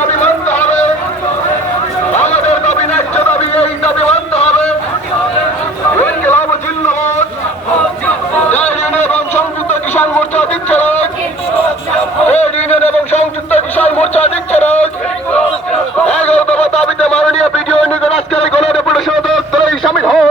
দাবি মানতে হবে, আমাদের দাবি ন্যায্য দাবি, এই দাবি মানতে হবে। ইনকিলাব জিন্দাবাদ, ট্রেড ইউনিয়ন এবং সংযুক্ত কিষাণ মোর্চা দিচ্ছে না, ট্রেড ইউনিয়ন এবং সংযুক্ত কিষাণ মোর্চা দিচ্ছে না। 11 দফা দাবিতে মাননীয় বিডিও নিকট আজকের গণডেপুটেশন শামিল হন।